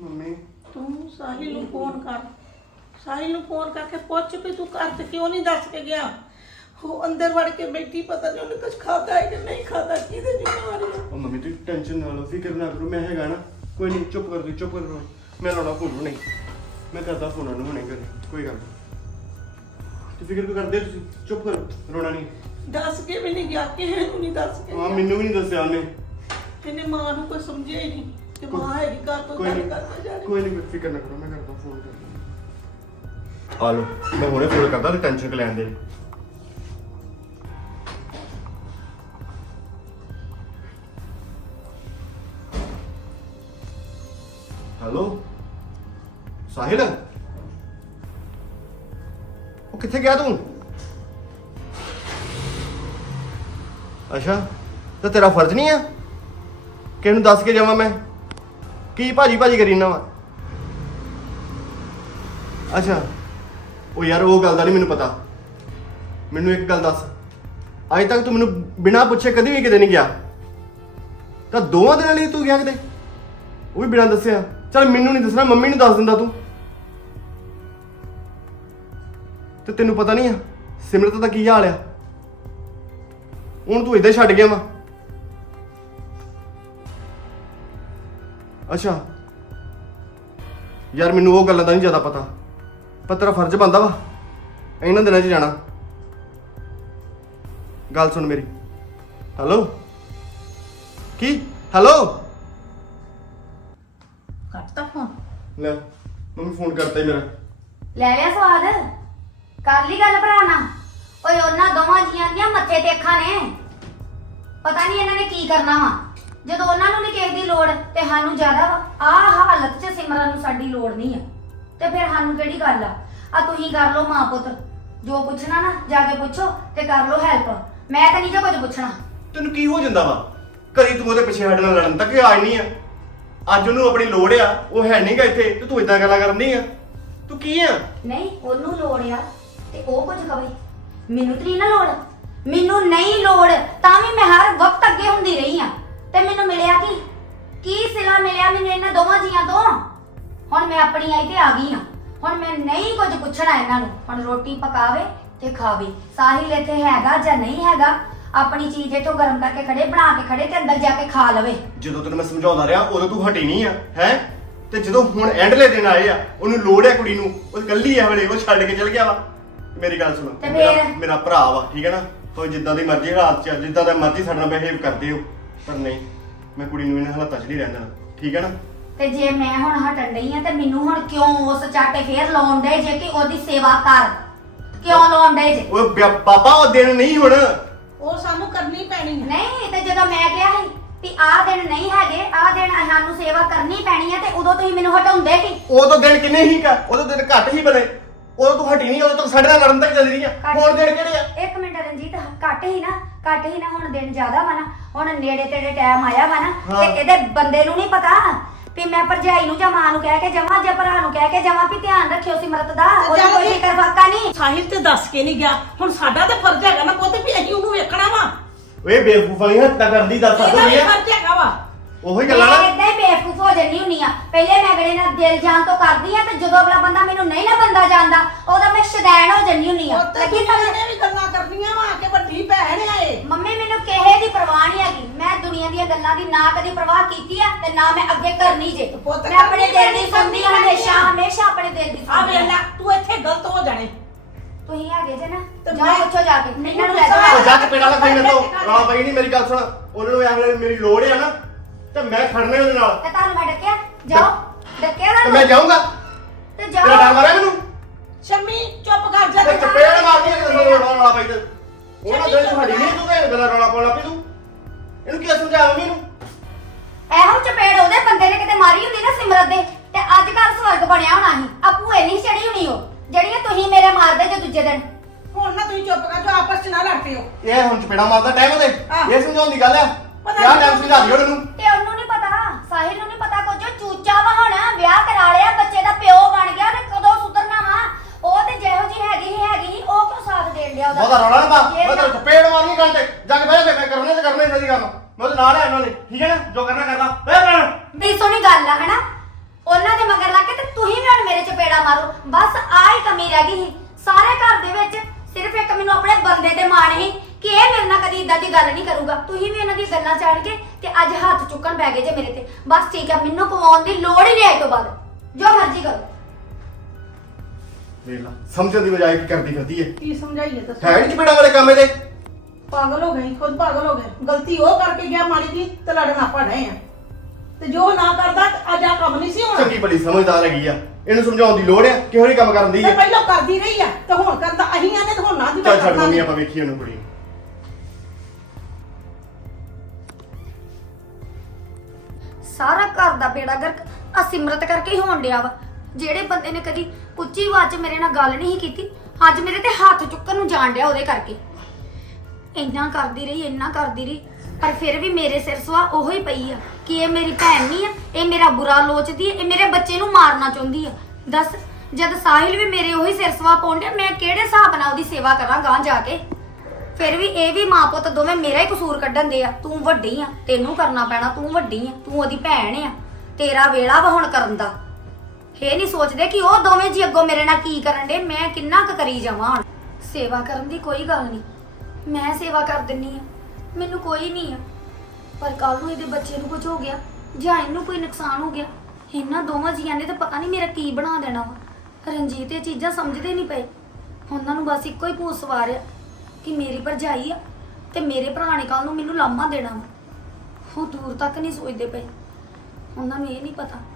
Mummy. ਤੂੰ ਸਾਹਿਲ ਨੂੰ phone ਕਰ। ਸਾਹਿਲ ਨੂੰ ਫੋਨ ਕਰਕੇ ਪੁੱਛ ਵੀ ਤੂੰ ਘਰ ਤੇ ਕਿਉਂ ਨਹੀਂ ਦੱਸ ਕੇ ਗਿਆ? ਉਹ ਅੰਦਰ ਵੜ ਕੇ ਬੈਠੀ ਪਤਾ ਨਹੀਂ ਉਹਨੇ ਕੁਝ ਖਾਦਾ ਹੈ ਕਿ ਨਹੀਂ ਖਾਦਾ ਕਿਹਦੇ ਜ਼ਿੰਮੇਵਾਰੀ ਹੈ? ਉਹ ਮੰਮੀ ਤੂੰ ਟੈਨਸ਼ਨ ਨਾ ਲਓ ਫਿਕਰ ਨਾ ਕਰੋ ਮੈਂ ਹੈਗਾ ਨਾ। ਕੋਈ ਨਹੀਂ ਚੁੱਪ ਕਰ ਤੂੰ ਚੁੱਪ ਕਰੋ ਮੈਂ ਲਾਉਣਾ ਫੋਨ ਹੁਣੇ। ਮੈਂ ਕਰਦਾ ਫੋਨ ਉਹਨੂੰ ਹੁਣੇ ਕਰੇ ਕੋਈ ਗੱਲ ਨਹੀਂ। ਤੇ ਫਿਕਰ ਕਿਉਂ ਕਰਦੇ ਹੋ ਤੁਸੀਂ? ਚੁੱਪ ਕਰੋ ਰੋਣਾ ਨਹੀਂ। ਦੱਸ ਕੇ ਵੀ ਨਹੀਂ ਗਿਆ ਕਿਸੇ ਨੂੰ ਨਹੀਂ ਦੱਸ ਕੇ ਹਾਂ ਗਿਆ। ਮੈਨੂੰ ਵੀ ਨਹੀਂ ਦੱਸਿਆ ਉਹਨੇ। ਇਹਨੇ ਮਾਂ ਨੂੰ ਕੋਈ ਸਮਝਿਆ ਹੀ ਨਹੀਂ। ਕਿ ਮਾਂ ਹੈਗੀ ਘਰ ਤੋਂ ਕੋਈ ਗੱਲ ਨਹੀਂ ਕਰਦਾ ਜਾ ਕੋਈ ਨਹੀਂ ਫਿਕਰ ਨਾ ਕਰੋ ਮੈਂ ਕਰਦਾ ਫੋਨ ਕਰਦਾ। ਆ ਲੋ ਮੈਂ ਹੁਣੇ ਫੋਨ ਕਰਦਾ ਤੇ ਟੈਨਸ਼ਨ ਕਿ ਲੈਣ ਦੇ? ਹੈਲੋ? ਸਾਹਿਲ? ਉਹ ਕਿੱਥੇ ਗਿਆ ਤੂੰ? ਅੱਛਾ ਤਾਂ ਤੇਰਾ ਫਰਜ਼ ਨਹੀਂ ਆ? ਕਿ ਇਹਨੂੰ ਦੱਸ ਕੇ ਜਾਵਾਂ ਮੈਂ? ਕੀ ਭਾਜੀ ਭਾਜੀ ਕਰੀ ਨਾ ਵਾ? ਅੱਛਾ। ਉਹ ਯਾਰ, ਉਹ ਗੱਲ ਦਾ ਨਹੀਂ ਮੈਨੂੰ ਪਤਾ। ਮੈਨੂੰ ਇੱਕ ਗੱਲ ਦੱਸ। ਅਜੇ ਤੱਕ ਤੂੰ ਮੈਨੂੰ ਬਿਨਾਂ ਪੁੱਛੇ ਕਦੀ ਵੀ ਕਿਤੇ ਨਹੀਂ ਗਿਆ। ਤਾਂ ਦੋਵਾਂ ਦਿਨਾਂ ਲਈ ਤੂੰ ਗਿਆ ਕਿਤੇ? ਉਹ ਵੀ ਬਿਨਾਂ ਦੱਸਿਆ। ਚਲ ਮੈਨੂੰ ਨਹੀਂ ਦੱਸਣਾ, ਮੰਮੀ ਨੂੰ ਦੱਸ ਦਿੰਦਾ ਤੂੰ। ਤੇ ਤੈਨੂੰ ਪਤਾ ਨਹੀਂ ਆ, ਸਿਮਰਤ ਦਾ ਕੀ ਹਾਲ ਆ? ਹੁਣ ਤੂੰ ਇੱਦਾਂ ਛੱਡ ਗਿਆ ਵਾ। ਅੱਛਾ। ਯਾਰ ਮੈਨੂੰ ਉਹ ਗੱਲਾਂ ਦਾ ਨਹੀਂ ਜ਼ਿਆਦਾ ਪਤਾ। ਪਰ ਤੇਰਾ ਫਰਜ਼ ਬਣਦਾ ਵਾ। ਇਹਨਾਂ ਦਿਨਾਂ 'ਚ ਜਾਣਾ। ਗੱਲ ਸੁਣ ਮੇਰੀ। ਹੈਲੋ। ਕੀ? ਹੈਲੋ। ਕੱਟਤਾ ਫੋਨ? ਲੈ ਮੰਮੀ ਫੋਨ ਕਰਤਾ ਹੀ ਮੇਰਾ। ਲੈ ਲਿਆ ਸਵਾਦ। ਕਰ ਲਈ ਗੱਲ ਭਰਾ ਨਾਲ। ਓਏ ਉਹਨਾਂ ਦੋਵਾਂ ਜੀਆਂ ਦੀਆਂ ਮੱਥੇ ਤੇ ਅੱਖਾਂ ਨੇ। ਪਤਾ ਨਹੀਂ ਇਹਨਾਂ ਨੇ ਕੀ ਕਰਨਾ ਵਾ। ਜਦੋਂ ਉਹਨਾਂ ਨੂੰ ਨਹੀਂ ਕਿਸੇ ਦੀ ਲੋੜ ਤੇ ਸਾਨੂੰ ਜ਼ਿਆਦਾ ਵਾ ਆਹ ਹਾਲਤ 'ਚ ਸਿਮਰਨ ਨੂੰ ਸਾਡੀ ਲੋੜ ਨਹੀਂ ਆ। ਤੇ ਫਿਰ ਸਾਨੂੰ ਕਿਹੜੀ ਗੱਲ ਆ? ਆ ਤੁਸੀਂ ਕਰ ਲਓ ਮਾਂ ਪੁੱਤ ਜੋ ਪੁੱਛਣਾ ਨਾ ਜਾ ਕੇ ਪੁੱਛੋ ਤੇ ਕਰ ਲਓ ਹੈਲਪ ਮੈਂ ਤਾਂ ਨਹੀਂ ਜੇ ਕੁਝ ਪੁੱਛਣਾ। ਤੈਨੂੰ ਕੀ ਹੋ ਜਾਂਦਾ ਵਾ? ਕਦੀ ਤੂੰ ਉਹਦੇ ਪਿੱਛੇ ਨਾਲ ਲੜਨ ਤੱਕ ਆਈ ਨਹੀਂ ਆ। ਅੱਜ ਉਹਨੂੰ ਆਪਣੀ ਲੋੜ ਆ ਉਹ ਹੈ ਨਹੀਂਗਾ ਇੱਥੇ ਤੇ ਤੂੰ ਇਦਾਂ ਗੱਲਾਂ ਕਰਨੀ ਆ। ਤੂੰ ਕੀ ਆ? ਨਹੀਂ ਉਹਨੂੰ ਲੋੜ ਆ ਤੇ ਉਹ ਕੁਝ ਕਵੇ। ਮੈਨੂੰ ਤੇ ਨਹੀਂ ਨਾ ਲੋੜ। ਮੈਨੂੰ ਨਹੀਂ ਲੋੜ ਤਾਂ ਵੀ ਮੈਂ ਹਰ ਵਕਤ ਅੱਗੇ ਹੁੰਦੀ ਰਹੀ ਆ। ਤੇ ਮੈਨੂੰ ਮਿਲਿਆ ਕੀ? ਕੀ ਸਿਲਾ ਮਿਲਿਆ ਮੈਨੂੰ ਇਹਨਾਂ ਦੋਵਾਂ ਜੀਆਂ ਤੋਂ? ਹੁਣ ਮੈਂ ਆਪਣੀ ਆਈ ਤੇ ਆ ਗਈ ਆ ਹੁਣ ਮੈਂ ਨਹੀਂ ਕੁਝ ਪੁੱਛਣਾ ਇਹਨਾਂ ਨੂੰ। ਹੁਣ ਰੋਟੀ ਪਕਾਵੇ ਤੇ ਖਾਵੇ। ਸਾਹਿਲ ਇੱਥੇ ਹੈਗਾ ਜਾਂ ਨਹੀਂ ਹੈਗਾ? ਆਪਣੀ ਚੀਜ਼ ਇੱਥੋਂ ਗਰਮ ਕਰਕੇ ਖੜੇ ਬਣਾ ਕੇ ਖੜੇ ਤੇ ਅੰਦਰ ਜਾ ਕੇ ਖਾ ਲਵੇ। ਜਦੋਂ ਤੈਨੂੰ ਮੈਂ ਸਮਝਾਉਂਦਾ ਰਿਹਾ ਉਦੋਂ ਤੂੰ ਹਟੀ ਨਹੀਂ ਆ ਹੈ? ਤੇ ਜਦੋਂ ਹੁਣ ਐਂਡਲੇ ਦਿਨ ਆਏ ਆ ਉਹਨੂੰ ਲੋੜ ਹੈ ਕੁੜੀ ਨੂੰ। ਉਹ ਇਕੱਲੀ ਆ ਵੇਲੇ ਉਹ ਛੱਡ ਕੇ ਚਲ ਗਿਆ ਵਾ। ਮੇਰੀ ਗੱਲ ਸੁਣ ਤੇ ਮੇਰਾ? ਮੇਰਾ ਭਰਾ ਵਾ ਠੀਕ ਹੈ ਨਾ? ਕੋਈ ਜਿੱਦਾਂ ਦੀ ਮਰਜ਼ੀ ਹਾਲਾਤ ਚ ਆ, ਜਿੱਦਾਂ ਦਾ ਮਰਜ਼ੀ ਸਾਡੇ ਨਾਲ ਬਿਹੇਵ ਕਰਦੇ ਹੋ ਪਰ ਨਹੀਂ ਮੈਂ ਕੁੜੀ ਨੂੰ ਇਹਨਾਂ ਹਾਲਾਤਾਂ 'ਚ ਨਹੀਂ ਰਹਿਣ ਦੇਣਾ ਠੀਕ ਹੈ ਨਾ? ਤੇ ਜੇ ਮੈਂ ਹੁਣ ਹਟਣ ਡਈ ਆ ਤੇ ਮੈਨੂੰ ਹੁਣ ਕਿਉਂ ਉਸ ਚਾਟੇ ਫੇਰ ਲਾਉਣ ਦੇ ਜੇ ਕਿ ਉਹਦੀ ਸੇਵਾ ਕਰ? ਕਿਉਂ ਲਾਉਣ ਦੇ ਜੇ? ਓਏ ਬਿਆ- ਬਾਬਾ ਉਹ ਦਿਨ ਨਹੀਂ ਹੁਣ। ਉਹ ਸਾਨੂੰ ਕਰਨੀ ਪੈਣੀ ਹੈ ਨਹੀਂ ਤੇ ਜਦੋਂ ਮੈਂ ਕਿਹਾ ਸੀ ਵੀ ਆਹ ਦਿਨ ਨਹੀਂ ਹੈਗੇ ਆਹ ਦਿਨ ਸਾਨੂੰ ਸੇਵਾ ਕਰਨੀ ਪੈਣੀ ਹੈ ਤੇ ਉਦੋਂ ਤੁਸੀਂ ਮੈਨੂੰ ਹਟਾਉਂਦੇ ਸੀ? ਉਦੋਂ ਦਿਨ ਕਿੰਨੇ ਹੀ ਕਾ ਉਦੋਂ ਦਿਨ ਘੱਟ ਹੀ ਬਣੇ। ਉਦੋਂ ਤੂੰ ਹਟੀ ਨਹੀਂ ਉਦੋਂ ਤੱਕ ਸਾਡੇ ਨਾਲ ਲੜਨ ਤੱਕ ਚੱਲ ਰਹੀ ਆ। ਘੱਟ- ਹੁਣ ਦਿਨ ਕਿਹੜੇ ਆ? ਇੱਕ ਮਿੰਟ ਰਣਜੀਤ ਘੱਟ ਹੀ ਨਾ। ਘੱਟ ਹੀ ਨਾ ਹੁਣ ਦਿਨ ਜ਼ਿਆਦਾ ਵਾ ਨਾ ਹੁਣ ਨੇੜੇ ਤੇੜੇ ਟਾਈਮ ਆਇਆ ਵਾ ਨਾ ਹਾਂ। ਤੇ ਇਹਦੇ ਬੰਦੇ ਨੂੰ ਨਹੀਂ ਪਤਾ ਵੀ ਮੈਂ ਭਰਜਾਈ ਨੂੰ ਜਾਂ ਮਾਂ ਨੂੰ ਕਹਿ ਕੇ ਜਾਵਾਂ ਜਾਂ ਭਰਾ ਨੂੰ ਕਹਿ ਕੇ ਜਾਵਾਂ ਵੀ ਧਿਆਨ ਰੱਖਿਓ ਸਿਮਰਤ ਦਾ ਉਹਦੀ ਚੱਲ ਕੋਈ ਜੀ। ਫਿਕਰ ਫਾਕਾ ਨਹੀਂ ਸਾਹਿਲ ਤੇ ਦੱਸ ਕੇ ਨਹੀਂ ਗਿਆ ਹੁਣ ਸਾਡਾ ਤੇ ਫਰਜ਼ ਹੈਗਾ ਨਾ ਪੁੱਤ ਵੀ ਅਸੀਂ ਉਹਨੂੰ ਵੇਖਣਾ ਵਾ। ਓਏ ਬੇਵਕੂਫ ਵਾਲੀ ਹੱਥਾਂ ਕਰਦੀ ਦੱਸ ਇਹਦਾ ਸਕਦੀ ਵੀ ਆ। ਫਰਜ਼ ਹੈਗਾ ਵਾ। ਉਹੀ ਗੱਲਾਂ ਮੈਂ ਨਾ। ਹੀ ਬੇਵਕੂਫ ਹੋ ਜੰਨੀ ਹੁੰਨੀ ਆ। ਪਹਿਲੇ ਮੈਂ ਗੜੇ ਨਾਲ ਦਿਲ ਜਾਨ ਤੋਂ ਕਰਦੀ ਆ ਤੇ ਜਦੋਂ ਅਗਲਾ ਬੰਦਾ ਮੈਨੂੰ ਨਹੀਂ ਨਾ ਬੰਦਾ ਜਾਣਦਾ ਸ਼ਦੈਣ ਹੋ ਜੰਨੀ ਹੁੰਨੀ ਆ। ਉੱਤੇ ਲੱਗੀ ਦੁਨੀਆ ਸਮਝ? ਨੇ ਵੀ ਗੱਲਾਂ ਕਰਨੀਆਂ ਵਾ ਕਿ ਵੱਡੀ ਭੈਣ ਆ ਇਹ। ਮੰਮੀ ਮੈਨੂੰ ਕਿਸੇ ਦੀ ਪਰਵਾਹ ਨਹੀਂ ਹੈਗੀ। ਮੈਂ ਦੁਨੀਆ ਦੀਆਂ ਗੱਲਾਂ ਦੀ ਨਾ ਕਦੀ ਪਰਵਾਹ ਕੀਤੀ ਆ ਤੇ ਨਾ ਮੈਂ ਅੱਗੇ ਕਰਨੀ ਜੇ। ਪੁੱਤ ਮੈਂ ਆਪਣੇ ਦਿਲ ਦੀ ਕਰਨੀ ਸੁਣਦੀ ਕਰਨੀ ਹਮੇਸ਼ਾ ਹਮੇਸ਼ਾ ਆਪਣੇ ਦਿਲ ਦੀ ਆ। ਵੇਖ ਲੈ ਤੂੰ ਇੱਥੇ ਗਲਤ ਹੋ ਜਾਣੇ। ਤੁਸੀਂ ਹੈਗੇ ਜੇ ਨਾ ਤੇ ਜਾਓ ਮੈਂ- ਪੁੱਛੋ ਜਾ ਕੇ। ਇਹਨਾਂ ਨੂੰ ਲੈ ਜਾਓ। ਉਹ ਜਾ ਕੇ ਪੇੜਾ ਲਾ ਖਾਈ ਨਾ ਤੋ। ਰੌਲਾ ਪਈ ਨਹੀਂ ਮੇਰੀ ਗੱਲ ਸੁਣ। ਉਹਨਾਂ ਨੂੰ ਵੇਲੇ ਮੇਰੀ ਲੋੜ ਆ ਨਾ ਤੇ ਮੈਂ ਖੜਨੇ ਉਹਦੇ ਨਾਲ। ਤੇ ਤੁਹਾਨੂੰ ਮੈਂ ਡੱਕਿਆ? ਜਾਓ। ਡੱਕਿਆ ਤੇ ਨਾ ਮੈਂ ਜਾਊਂਗਾ। ਤੇ ਤੇਰਾ ਡਰ ਜਾਓ ਮਾਰਿਆ ਮੈਨੂੰ? ਸ਼ਮੀ ਚੁੱਪ ਕਰ ਜਾ ਤੇ। ਚਪੇੜ ਮਾਰਦੀ ਹੈ ਕਿ ਮੈਨੂੰ ਰੌਲਾ ਪਈ ਤੇ। ਉਹਨਾਂ ਦਿਨ ਤੁਹਾਡੀ ਨਹੀਂ ਤੂੰ ਤੇ ਗੱਲਾਂ ਰੌਲਾ ਪਾਉਣ ਲੱਗ ਪਈ ਤੂੰ। ਇਹਨੂੰ ਕੀ ਸਮਝਾ ਮੰਮੀ ਨੂੰ? ਇਹੋ ਚਪੇੜ ਉਹਦੇ ਬੰਦੇ ਨੇ ਕਿਤੇ ਮਾਰੀ ਹੁੰਦੀ ਨਾ ਸਿਮਰਤ ਦੇ ਤੇ ਅੱਜ ਕੱਲ ਸਵਰਗ ਬਣਿਆ ਹੋਣਾ ਸੀ। ਆਪੂ ਇੰਨੀ ਚੜੀ ਹੋਣੀ ਉਹ ਜਿਹੜੀਆਂ ਤੁਸੀਂ ਮੇਰੇ ਮਾਰਦੇ ਜੇ ਦੂਜੇ ਦਿਨ। ਹੁਣ ਨਾ ਤੁਸੀਂ ਚੁੱਪ ਕਰ ਜਾ ਆਪਸ ਚ ਨਾ ਲੜ ਪਿਓ ਇਹ ਹੁਣ ਚਪੇੜਾ ਮਾਰਦਾ ਟਾਈਮ ਉਹਦੇ। ਆਹ। ਇਹ ਸਮਝਾਉਣ ਦੀ ਗੱਲ ਆ। ਪਤਾ ਕਿਆ ਨਹੀਂ ਟਾਈਮ ਸਮਝਾ ਦਿਓ ਉਹਨੂੰ। ਉਹਦਾ ਰੌਲਾ ਪਾ ਮੈਂ ਚਪੇੜ ਮਾਰਨੀ ਗੱਲ ਤੇ। ਜੱਗ ਬਹਿ ਕੇ ਮੈਂ ਕਰਨੇ ਤੇ ਕਰਨੇ ਨਹੀਂ ਕੰਮ ਮੈਂ ਨਾਲ ਆ ਇਹਨਾਂ ਨੇ ਠੀਕ ਹੈ ਜੋ ਕਰਨਾ ਕਰਦਾ ਬਹਿ ਭੈਣ। ਬੜੀ ਸੋਹਣੀ ਗੱਲ ਆ ਹਨਾ? ਉਹਨਾਂ ਦੇ ਮਗਰ ਲੱਗ ਕੇ ਤੇ ਤੁਸੀਂ ਵੀ ਹੁਣ ਮੇਰੇ ਚਪੇੜਾ ਮਾਰੋ। ਬਸ ਆ ਹੀ ਕਮੀ ਰਹਿ ਗਈ ਸਾਰੇ ਘਰ ਦੇ ਵਿੱਚ ਸਿਰਫ ਇੱਕ ਮੈਨੂੰ ਆਪਣੇ ਬੰਦੇ ਤੇ ਮਾਣ ਸੀ ਕਿ ਇਹ ਮੇਰੇ ਨਾਲ ਕਦੀ ਇਦਾਂ ਦੀ ਗੱਲ ਨਹੀਂ ਕਰੂਗਾ। ਤੁਸੀਂ ਵੀ ਇਹਨਾਂ ਦੀ ਗੱਲਾਂ ਚਾੜ ਕੇ ਤੇ ਅੱਜ ਹੱਥ ਚੁੱਕਣ ਬੈ ਗਏ ਜੇ ਮੇਰੇ ਤੇ। ਬਸ ਠੀਕ ਆ ਮੈਨੂੰ ਕਮਾਉਣ ਦੀ ਲੋੜ ਹੀ ਨਹੀਂ ਆਈ ਤੋਂ ਬਾਅਦ। ਜੋ ਮਰਜ਼ੀ ਕਰੋ। ਵੇਖ ਲਾ ਸਮਝਣ ਦੀ ਬਜਾਏ ਕੀ ਕਰਦੀ ਫਿਰਦੀ ਏ? ਕੀ ਸਮਝਾਈਏ ਦੱਸੋ? ਹੈ ਨਹੀਂ ਚਪੇੜਾ ਵਾਲੇ ਕੰਮ ਇਹਦੇ? ਪਾਗਲ ਹੋ ਗਏ ਖੁਦ ਪਾਗਲ ਹੋ ਗਏ ਗਲਤੀ ਉਹ ਕਰਕੇ ਗਿਆ ਮਾੜੀ ਜੀ ਤੇ ਲੜਨ ਆਪਾਂ ਡਏ ਆ। ਤੇ ਜੋ ਨਾ ਕਰਦਾ ਤੇ ਅੱਜ ਆ ਕੰਮ ਨਹੀਂ ਸੀ ਹੋਣਾ। ਚੰਗੀ ਭਲੀ ਸਮਝਦਾਰ ਹੈਗੀ ਆ। ਇਹਨੂੰ ਸਮਝਾਉਣ ਦੀ ਲੋੜ ਆ ਕਿਹੋ ਜਿਹੀ ਕੰਮ ਕਰਨ ਦੀ ਤੇ ਆ? ਪਹਿਲਾਂ ਕਰਦੀ ਰਹੀ ਆ ਤੇ ਹੁਣ ਕਰਦਾ ਅਹੀਂ ਆਨੇ ਤੇ ਹੁਣ ਨਾ ਦੀ ਚੱਲ ਛੱਡ ਮੰਮੀ ਆਪਾਂ ਵੇਖੀਏ ਉਹਨੂੰ ਕੁੜੀ ਨੂੰ। ਸਾਰਾ ਘਰ ਦਾ ਬੇੜਾ ਗਰਕ ਆ ਸਿਮਰਤ ਕਰਕੇ ਹੀ ਹੋਣ ਡਿਆ ਵਾ। ਜਿਹੜੇ ਬੰਦੇ ਨੇ ਕਦੀ ਉੱਚੀ ਆਵਾਜ਼ 'ਚ ਮੇਰੇ ਨਾਲ ਗੱਲ ਨਹੀਂ ਕੀਤੀ, ਅੱਜ ਮੇਰੇ ਤੇ ਹੱਥ ਚੁੱਕਣ ਨੂੰ ਜਾਣ ਡਿਆ ਉਹਦੇ ਕਰਕੇ। ਇੰਨਾ ਕਰਦੀ ਰਹੀ, ਇੰਨਾ ਕਰਦੀ ਰਹੀ, ਪਰ ਫਿਰ ਵੀ ਮੇਰੇ ਸਿਰ ਸਵਾ ਉਹੋ ਹੀ ਪਈ ਆ ਕਿ ਇਹ ਮੇਰੀ ਭੈਣ ਨਹੀਂ ਆ, ਇਹ ਮੇਰਾ ਬੁਰਾ ਲੋਚਦੀ ਆ, ਇਹ ਮੇਰੇ ਬੱਚੇ ਨੂੰ ਮਾਰਨਾ ਚਾਹੁੰਦੀ ਆ। ਦੱਸ, ਜਦ ਸਾਹਿਲ ਵੀ ਮੇਰੇ ਉਹੀ ਸਿਰ ਸਵਾ ਪਾਉਂਦੇ ਮੈਂ ਕਿਹੜੇ ਹਿਸਾਬ ਨਾਲ ਉਹਦੀ ਸੇਵਾ ਕਰਾਂ ਗਾਂ ਜਾ ਕੇ? ਫਿਰ ਵੀ ਇਹ ਵੀ ਮਾਂ ਪੁੱਤ ਦੋਵੇਂ ਮੇਰਾ ਹੀ ਕਸੂਰ ਕੱਢਣ ਦੇ ਆ, ਤੂੰ ਵੱਡੀ ਆ, ਤੈਨੂੰ ਕਰਨਾ ਪੈਣਾ, ਤੂੰ ਵੱਡੀ ਆ, ਤੂੰ ਉਹਦੀ ਭੈਣ ਆ, ਤੇਰਾ ਵੇਲਾ ਵਾ ਹੁਣ ਕਰਨ ਦਾ। ਇਹ ਨਹੀਂ ਸੋਚਦੇ ਕਿ ਉਹ ਦੋਵੇਂ ਜੀ ਅੱਗੋਂ ਮੇਰੇ ਨਾਲ ਕੀ ਕਰਨ ਦੇ ਮੈਂ ਕਿੰਨਾ ਕੁ ਕਰੀ ਜਾਵਾਂ ਹੁਣ? ਸੇਵਾ ਕਰਨ ਦੀ ਕੋਈ ਗੱਲ ਨਹੀਂ। ਮੈਂ ਸੇਵਾ ਕਰ ਦਿੰਨੀ ਆ। ਮੈਨੂੰ ਕੋਈ ਨਹੀਂ ਆ। ਪਰ ਕੱਲ ਨੂੰ ਇਹਦੇ ਬੱਚੇ ਨੂੰ ਕੁਝ ਹੋ ਗਿਆ, ਜਾਂ ਇਹਨੂੰ ਕੋਈ ਨੁਕਸਾਨ ਹੋ ਗਿਆ, ਇਹਨਾਂ ਦੋਵਾਂ ਜੀਆਂ ਨੇ ਤਾਂ ਪਤਾ ਨਹੀਂ ਮੇਰਾ ਕੀ ਬਣਾ ਦੇਣਾ ਵਾ। ਰਣਜੀਤ ਇਹ ਚੀਜ਼ਾਂ ਸਮਝਦੇ ਨਹੀਂ ਪਏ। ਉਹਨਾਂ ਨੂੰ ਬਸ ਇੱਕੋ ਹੀ ਭੂਤ ਸਵਾਰ ਕਿ ਮੇਰੀ ਭਰਜਾਈ ਆ ਤੇ ਮੇਰੇ ਭਰਾ ਨੇ ਕੱਲ ਨੂੰ ਮੈਨੂੰ ਲਾਮਾ ਦੇਣਾ ਵਾ। ਉਹ ਦੂਰ ਤੱਕ ਨਹੀਂ ਸੋਚਦੇ ਪਏ। ਉਹਨਾਂ ਨੂੰ ਇਹ ਨਹੀਂ ਪਤਾ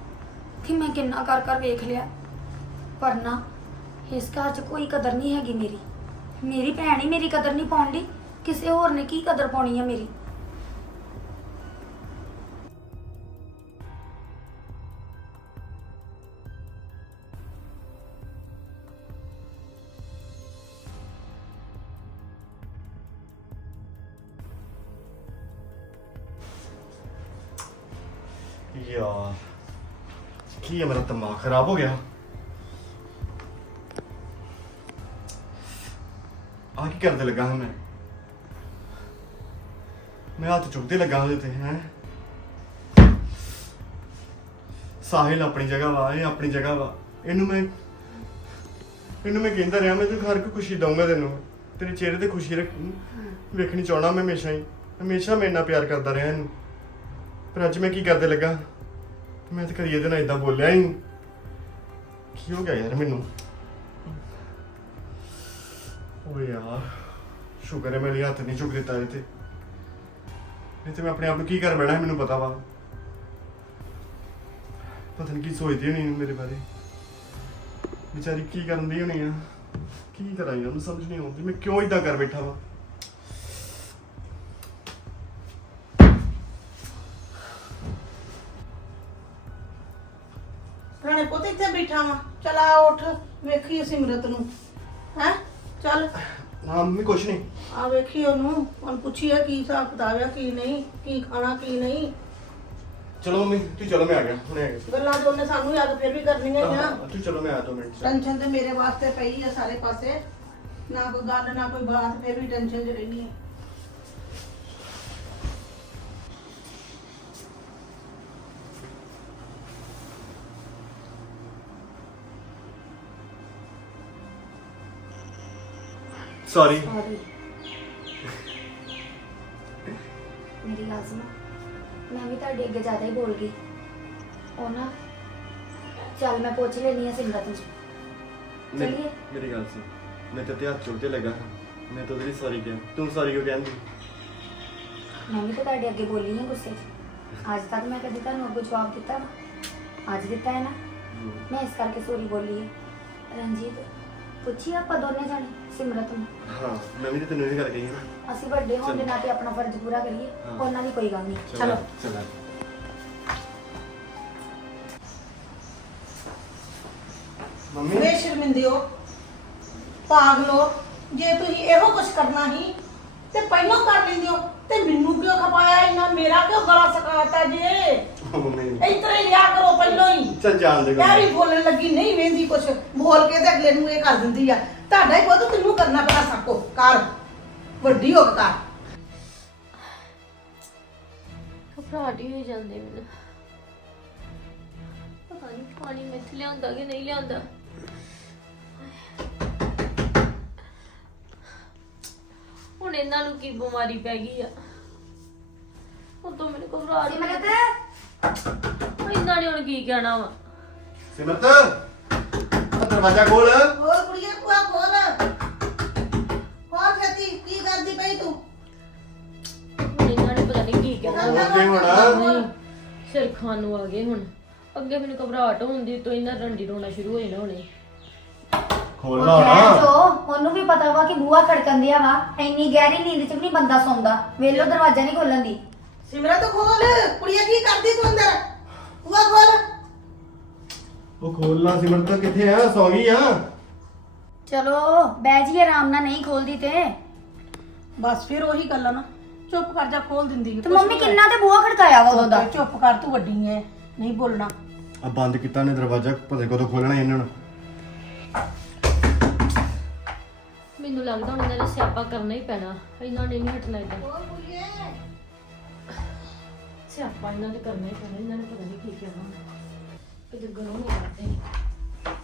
ਕਿ ਮੈਂ ਕਿੰਨਾ ਕਰ ਕਰ ਵੇਖ ਲਿਆ। ਪਰ ਨਾ, ਇਸ ਘਰ 'ਚ ਕੋਈ ਕਦਰ ਨਹੀਂ ਹੈਗੀ ਮੇਰੀ। ਮੇਰੀ ਭੈਣ ਹੀ ਮੇਰੀ ਕਦਰ ਨਹੀਂ ਪਾਉਂਦੀ ਕਿਸੇ ਹੋਰ ਨੇ ਕੀ ਕਦਰ ਪਾਉਣੀ ਆ ਮੇਰੀ? ਯਾਰ ਕੀ ਹੈ ਮੇਰਾ ਦਿਮਾਗ ਖਰਾਬ ਹੋ ਗਿਆ? ਆ ਕੀ ਕਰਦੇ ਲੱਗਾ ਹਾਂ ਮੈਂ? ਮੈਂ ਹੱਥ ਚੁੱਕਦੇ ਲੱਗਾ ਉਹਦੇ ਤੇ, ਹੈ? ਸਾਹਿਲ ਆਪਣੀ ਜਗ੍ਹਾ ਵਾ, ਇਹ ਆਪਣੀ ਜਗ੍ਹਾ ਵਾ। ਇਹਨੂੰ ਮੈਂ ਇਹਨੂੰ ਮੈਂ ਕਹਿੰਦਾ ਰਿਹਾ, ਮੈਂ ਤੈਨੂੰ ਹਰ ਕੋਈ ਖੁਸ਼ੀ ਦਊਂਗਾ ਤੈਨੂੰ। ਤੇਰੇ ਚਿਹਰੇ ਤੇ ਖੁਸ਼ੀ ਰੱਖ ਵੇਖਣੀ ਚਾਹਣਾ ਮੈਂ ਹਮੇਸ਼ਾ ਹੀ। ਹਮੇਸ਼ਾ ਮੈਂ ਇੰਨਾ ਪਿਆਰ ਕਰਦਾ ਰਿਹਾ ਇਹਨੂੰ। ਪਰ ਅੱਜ ਮੈਂ ਕੀ ਕਰਦੇ ਲੱਗਾ ਮੈਂ ਤਾਂ ਕਦੀ ਇਹਦੇ ਨਾਲ ਇਦਾਂ ਬੋਲਿਆ ਹੀ ਨਹੀਂ। ਕੀ ਹੋ ਗਿਆ ਯਾਰ ਮੈਨੂੰ? ਓਏ ਯਾਰ ਸ਼ੁਕਰ ਹੈ ਮੇਰੇ ਹੱਥ ਨਹੀਂ ਚੁੱਕ ਦਿੱਤਾ ਇਹ ਤੇ। ਨਹੀਂ ਤੇ ਮੈਂ ਆਪਣੇ ਆਪ ਨੂੰ ਕੀ ਕਰ ਬੈਣਾ ਸੀ, ਮੈਨੂੰ ਪਤਾ ਵਾ। ਪਤਾ ਨਹੀਂ ਕੀ ਸੋਚਦੀ ਹੋਣੀ ਮੇਰੇ ਬਾਰੇ। ਵਿਚਾਰੀ ਕੀ ਕਰਨ ਦੀ ਹੋਣੀ ਆ? ਕੀ ਕਰਾਂ ਯਾਰ ਮੈਨੂੰ ਸਮਝ ਨਹੀਂ ਆਉਂਦੀ। ਮੈਂ ਕਿਉਂ ਇਦਾਂ ਕਰ ਬੈਠਾ ਵਾ? ਇੱਥੇ ਬੈਠਾ ਵਾ? ਚਲ ਆ ਉੱਠ ਵੇਖੀ ਸਿਮਰਤ ਨੂੰ। ਹੈ? ਚੱਲ। ਹਾਂ ਮੰਮੀ ਕੁਛ ਨਹੀਂ। ਆ ਵੇਖੀ ਉਹਨੂੰ। ਉਹਨੂੰ ਪੁੱਛੀਏ ਕੀ ਹਿਸਾਬ ਕਿਤਾਬ ਆ ਕੀ ਨਹੀਂ ਕੀ ਖਾਣਾ ਕੀ ਨਹੀਂ। ਚਲੋ ਮੰਮੀ ਤੂੰ ਚਲੋ ਮੈਂ ਆ ਗਿਆ। ਹੁਣੇ ਆ ਗਿਆ। ਗੱਲਾਂ ਜੋ ਉਹਨੇ ਸਾਨੂੰ ਯਾਦ ਫਿਰ ਵੀ ਕਰਨੀਆਂ ਜਾਂ ਹਾਂ, ਤੂੰ ਚਲੋ ਮੈਂ ਆ ਦੋ ਮਿੰਟ ਚ। ਟੈਨਸ਼ਨ ਤੇ ਮੇਰੇ ਵਾਸਤੇ ਪਈ ਆ ਸਾਰੇ ਪਾਸੇ। ਨਾ ਕੋਈ ਗੱਲ ਨਾ ਕੋਈ ਬਾਤ ਫਿਰ ਵੀ ਟੈਨਸ਼ਨ 'ਚ ਰਹਿੰਦੀ ਆ। ਸੌਰੀ ਸੌਰੀ ਮੇਰੀ ਗੱਲ ਸੁਣੋ। ਮੈਂ ਵੀ ਤੁਹਾਡੇ ਅੱਗੇ ਜ਼ਿਆਦਾ ਹੀ ਬੋਲ ਗਈ। ਉਹ ਨਾ ਚੱਲ ਮੈਂ ਪੁੱਛ ਲੈਣੀ ਆ ਸਿਮਰਤ ਨੂੰ। ਚਲਿਏ। ਮੇਰੀ ਗੱਲ ਸੁਣ। ਮੈਂ ਤੇ ਤੇ ਹੱਥ ਲੱਗਾ ਮੈਂ ਤਾਂ ਉਹਦੀ ਸੌਰੀ ਕਿਹਾ। ਤੂੰ ਸੌਰੀ ਕਿਉਂ ਕਹਿੰਦੀ? ਮੈਂ ਵੀ ਤਾਂ ਤੁਹਾਡੇ ਅੱਗੇ ਬੋਲੀ ਹਾਂ ਗੁੱਸੇ 'ਚ। ਅੱਜ ਤੱਕ ਮੈਂ ਕਦੀ ਤੁਹਾਨੂੰ ਅੱਗੋਂ ਜਵਾਬ ਦਿੱਤਾ ਵਾ। ਅੱਜ ਦਿੱਤਾ ਹੈ ਨਾ। ਮੈਂ ਇਸ ਕਰਕੇ ਸੋਰੀ ਬੋਲੀ ਹੈ। ਰਣਜੀਤ ਪੁੱਛੀ ਆਪਾਂ ਦੋਨੇ ਜਾਣੇ। ਸਿਮਰਤ ਨੂੰ ਹਾਂ ਮੈਂ ਵੀ ਤੇ ਤੈਨੂੰ ਇਹ ਗੱਲ ਕਹੀ ਨਾ। ਅਸੀਂ ਵੱਡੇ ਹੋਣ ਦੇ। ਨਾਤੇ ਆਪਣਾ ਫਰਜ਼ ਪੂਰਾ ਕਰੀਏ ਹਾਂ। ਉਹਨਾਂ ਦੀ ਕੋਈ ਗੱਲ ਨਹੀਂ। ਚਲੋ। ਚਲੋ ਮੰਮੀ? ਵੇ ਸ਼ਰਮਿੰਦਿਓ ਪਾਗਲੋ ਜੇ ਤੁਸੀਂ ਇਹੋ ਕੁਝ ਕਰਨਾ ਹੀ ਤੇ ਪਹਿਲਾਂ ਕਰ ਲੈਂਦੇ ਹੋ ਤੇ ਮੈਨੂੰ ਕਿਉਂ ਖਪਾਇਆ ਇੰਨਾ? ਮੇਰਾ ਕਿਉਂ ਗਲਾ ਸਕਾਤਾ ਜੇ? ਮੰਮੀ ਇਤਰੇ ਲਿਆ ਕਰੋ ਪਹਿਲਾਂ ਹੀ। ਚੱਲ ਜਾਣ ਦੇ ਯਾਰ ਹੀ ਬੋਲਣ ਲੱਗੀ ਨਹੀਂ ਵੇਂਦੀ ਕੁਛ। ਬੋਲ ਕੇ ਤੇ ਅਗਲੇ ਨੂੰ ਇਹ ਕਰ ਦਿੰਦੀ ਆ। ਤੁਹਾਡਾ ਹੀ ਬਹੁਤ ਤੈਨੂੰ ਕਰਨਾ ਪਿਆ ਸਭ ਕੋ ਕਰ ਵੱਡੀ ਹੋ ਕੇ ਕਰ ਘਬਰਾਹਟ ਹੀ ਹੋਈ ਮੈਨੂੰ। ਪਤਾ ਨਹੀਂ ਪਾਣੀ ਮੈਥ ਲਿਆਂਦਾ ਕਿ ਨਹੀਂ ਲਿਆਂਦਾ ਹੁਣ ਇਹਨਾਂ ਨੂੰ ਕੀ ਬਿਮਾਰੀ ਪੈ ਗਈ ਆ। ਉਦੋਂ ਮੈਨੂੰ ਘਬਰਾਹਟ ਸਿਮਰਤ! ਇਹਨਾਂ ਨੇ ਹੁਣ ਕੀ ਕਹਿਣਾ ਵਾ? ਸਿਮਰਤ! ਦਰਵਾਜ਼ਾ ਖੋਲ। ਨਹੀਂ ਕੀ ਹੁਣ? ਸਿਰ ਖਾਣ ਨੂੰ ਆ ਗਏ ਹੁਣ। ਅੱਗੇ ਮੈਨੂੰ ਘਬਰਾਹਟ ਹੁੰਦੀ ਤੋਂ ਇਹਨਾਂ ਰੰਡੀ ਰੋਣਾ ਸ਼ੁਰੂ ਹੋ ਜਾਣਾ ਹੁਣੇ। ਖੋਲ ਉਹ ਲਾ ਕਹਿ ਹੁਣ ਉਹਨੂੰ ਵੀ ਪਤਾ ਵਾ ਕਿ ਬੂਆ ਖੜਕਣ ਦਿਆ ਵਾ ਇੰਨੀ ਗਹਿਰੀ ਨੀਂਦ ਚ ਵੀ ਨਹੀਂ ਬੰਦਾ ਸੌਂਦਾ। ਵੇਲੋ ਦਰਵਾਜ਼ਾ ਨਹੀਂ ਖੋਲਣ ਦੀ। ਸਿਮਰਤ ਖੋਲ ਕੁੜੀਏ ਕੀ ਕਰਦੀ ਤੂੰ ਅੰਦਰ? ਭੂਆ ਖੋਲ। ਉਹ ਖੋਲਣਾ ਸਿਮਰਤ ਕਿੱਥੇ ਆ? ਸੌ ਗਈ ਆ। ਚਲੋ ਬਹਿ ਜੀ ਆਰਾਮ ਨਾਲ ਨਹੀਂ ਖੋਲਦੀ ਤੇ। ਬਸ ਫਿਰ ਉਹੀ ਗੱਲ ਆ ਨਾ। ਚੁੱਪ ਕਰ ਜਾ ਖੋਲ ਦਿੰਦੀ ਤੇ ਮੰਮੀ ਕਿੰਨਾ ਤੇ ਬੂਆ ਖੜਕਾਇਆ ਵਾ ਉਦੋਂ ਦਾ? ਚੁੱਪ ਕਰ ਤੂੰ ਵੱਡੀ ਐ ਨਹੀਂ ਬੋਲਣਾ। ਆ ਬੰਦ ਕੀਤਾ ਨੇ ਦਰਵਾਜ਼ਾ ਪਤਾ ਨੀ ਕਦੋਂ ਖੋਲਣਾ ਇਹਨਾਂ ਨੂੰ। ਮੈਨੂੰ ਲੱਗਦਾ ਹੁਣ ਇਹਨਾਂ ਦਾ ਸਿਆਪਾ ਕਰਨਾ ਹੀ ਪੈਣਾ ਇਹਨਾਂ ਨੇ ਨਹੀਂ ਹਟਣਾ ਇਦਾਂ ਸਿਆਪਾ ਇਹਨਾਂ ਦੇ ਕਰਨਾ ਹੀ ਪੈਣਾ ਇਹਨਾਂ ਨੇ ਪਤਾ ਨਹੀਂ ਕੀ ਕਹਿਣਾ ਕਿਤੇ ਗਲੋਂ ਨਹੀਂ ਕਰਦੇ।